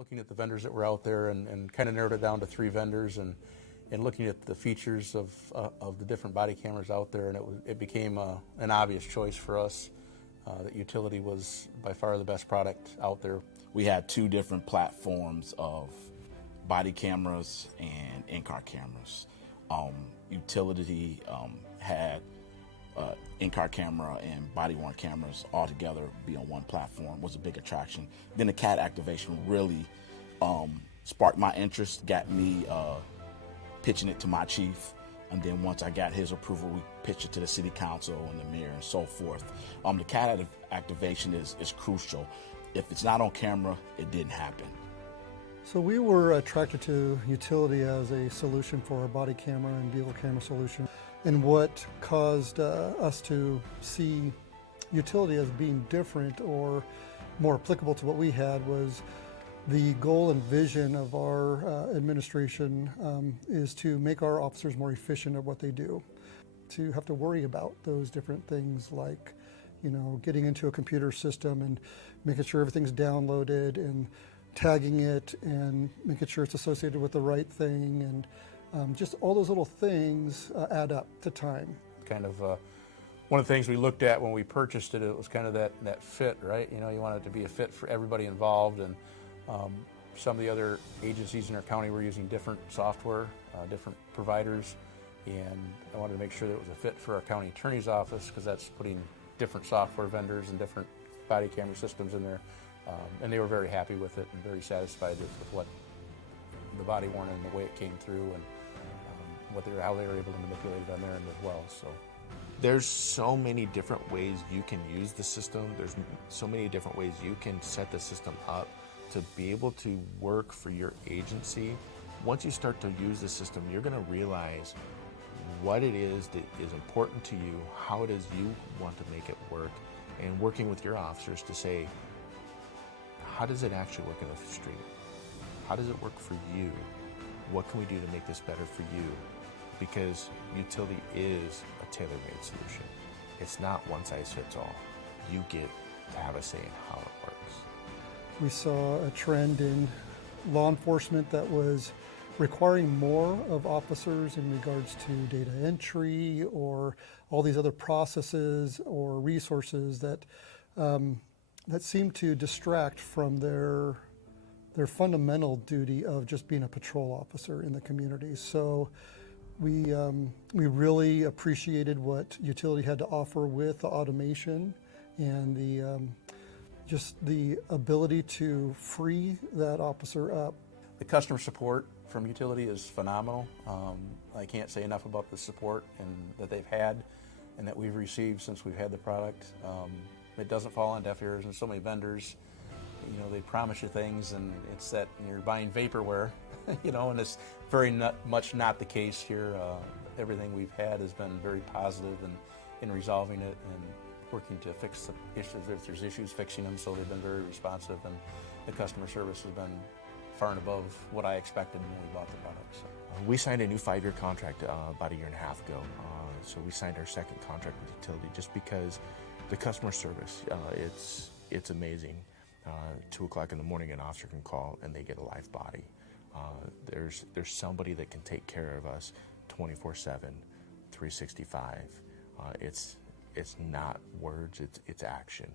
looking at the vendors that were out there and kind of narrowed it down to 3 vendors and looking at the features of the different body cameras out there, and it became an obvious choice for us that Utility was by far the best product out there. We had 2 different platforms of body cameras and in-car cameras. Utility had in-car camera and body-worn cameras all together be on one platform was a big attraction. Then the CAD activation really sparked my interest, got me pitching it to my chief, and then once I got his approval, we pitched it to the city council and the mayor and so forth. The CAD activation is crucial. If it's not on camera, it didn't happen. So we were attracted to Utility as a solution for our body camera and vehicle camera solution. And what caused us to see Utility as being different or more applicable to what we had was the goal and vision of our administration is to make our officers more efficient at what they do. To have to worry about those different things like, getting into a computer system and making sure everything's downloaded and tagging it and making sure it's associated with the right thing, and just all those little things add up to time. Kind of one of the things we looked at when we purchased it, it was kind of that fit, right? You want it to be a fit for everybody involved, and some of the other agencies in our county were using different software, different providers, and I wanted to make sure that it was a fit for our county attorney's office, because that's putting different software vendors and different body camera systems in there. And they were very happy with it and very satisfied with what the body worn and the way it came through, and how they were able to manipulate it on their end as well. So there's so many different ways you can use the system. There's so many different ways you can set the system up to be able to work for your agency. Once you start to use the system, you're going to realize what it is that is important to you, how it is you want to make it work, and working with your officers to say, how does it actually work in the street? How does it work for you? What can we do to make this better for you? Because Utility is a tailor-made solution. It's not one size fits all. You get to have a say in how it works. We saw a trend in law enforcement that was requiring more of officers in regards to data entry or all these other processes or resources that seem to distract from their fundamental duty of just being a patrol officer in the community. So we really appreciated what Utility had to offer with the automation and just the ability to free that officer up. the customer support from Utility is phenomenal. I can't say enough about the support that they've had and that we've received since we've had the product. It doesn't fall on deaf ears, and so many vendors, they promise you things, and it's that you're buying vaporware, and it's very much not the case here. Everything we've had has been very positive in resolving it and working to fix the issues. If there's issues, fixing them, so they've been very responsive, and the customer service has been far and above what I expected when we bought the product. So. We signed a new 5-year contract about a year and a half ago. So we signed our second contract with Utility just because the customer service, it's amazing. 2 o'clock in the morning, an officer can call and they get a live body. There's somebody that can take care of us 24/7, 365. It's not words, it's action.